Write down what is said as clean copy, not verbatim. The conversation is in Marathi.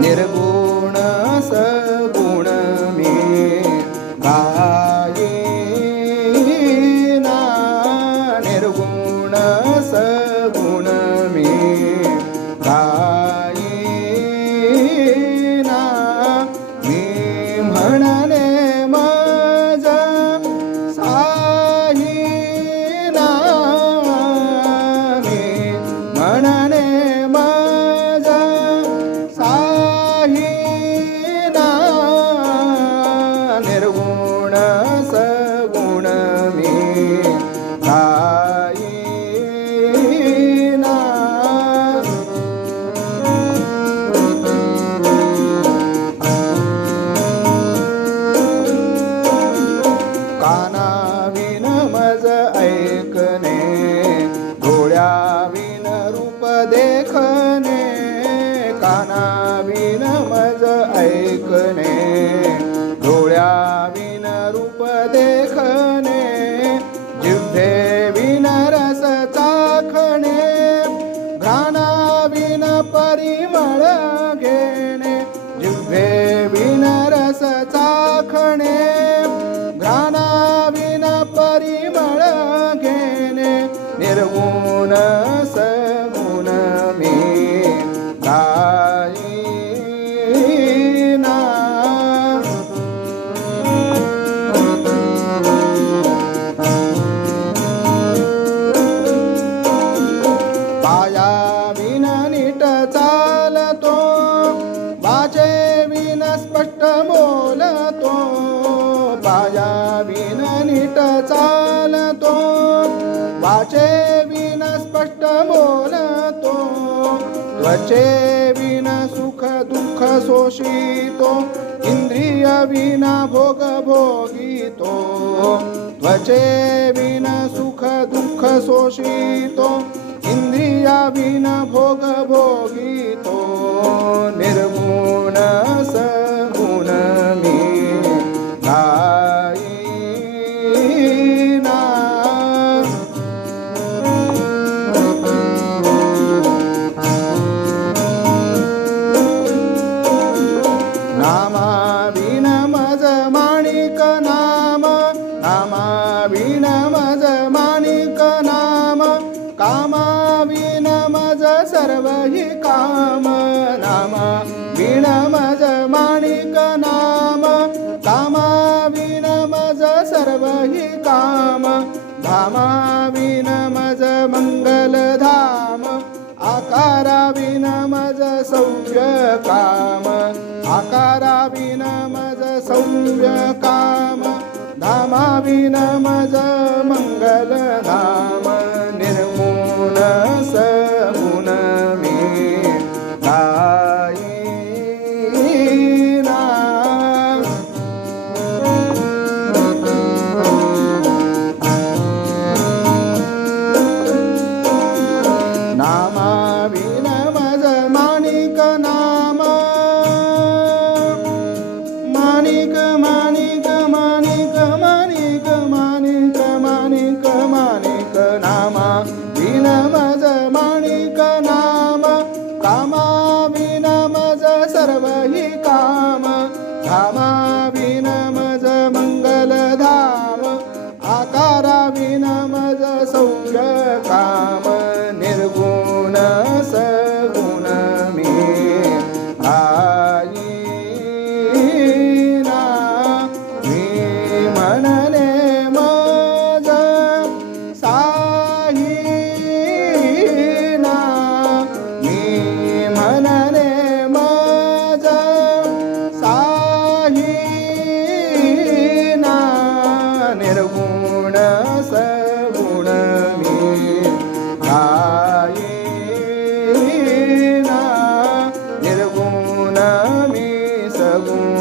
निर्गुण सगुण मी गायेना, निर्गुण सगुण मी गायेना, मी म्हणणे मज साहिना, मी म्हणणे मज साहिना, निर्गुण सगुण मी गायेना. कानाविन मज ऐकणे, डोळ्याविन रूप देखणे, कानाविन मज ऐकणे, डोळ्याविन रूप देखणे, जिव्हेविन रस चाखणे, घ्राणाविन परिमळ घेणे, जिव्हेविन रस चाखणे, घ्राणाविन परिमळ घेणे, निर्गुण सगुण मी गायेना. पायाविन नीट चालतो, वाचेविन स्पष्ट बोलतो, पायाविन नीट चालतो, वाचेविन स्पष्ट बोलतो, त्वचेविन सुख दुःख सोशितो, इंद्रियविन भोग भोगितो, त्वचेविन सुख दुःख सोशितो, इंद्रियविन भोग भोगितो, निर्गुण सगुण मी गायेना. नामाविन मज माणिक नाम, नामाविन मज माणिक नाम, कामाविन मज सर्व हि काम, नामाविन मज माणिक नाम, कामाविन मज सर्व हि काम, धामाविन मज मंगल धाम, आकाराविन मज सौम्य काम, आकाराविन मज सौम्य काम, धामाविन मज मंगल धाम, निर्गुण सगुण मी गायेना. नामाविन मज माणिक नाम, माणिक माणिक माणिक माणिक माणिक माणिक माणिक, नामाविन मज माणिक नाम, कामाविन मज सर्व हि काम, धामाविन मज मंगल धाम, आकाराविन मज सौम्य काम, निर्गुण सगुण मी गायेना. मी म्हणणे मज साहिना, मी म्हणणे मज साहिना, निर्गुण सगुण मी गायेना, निर्गुण मी सगुण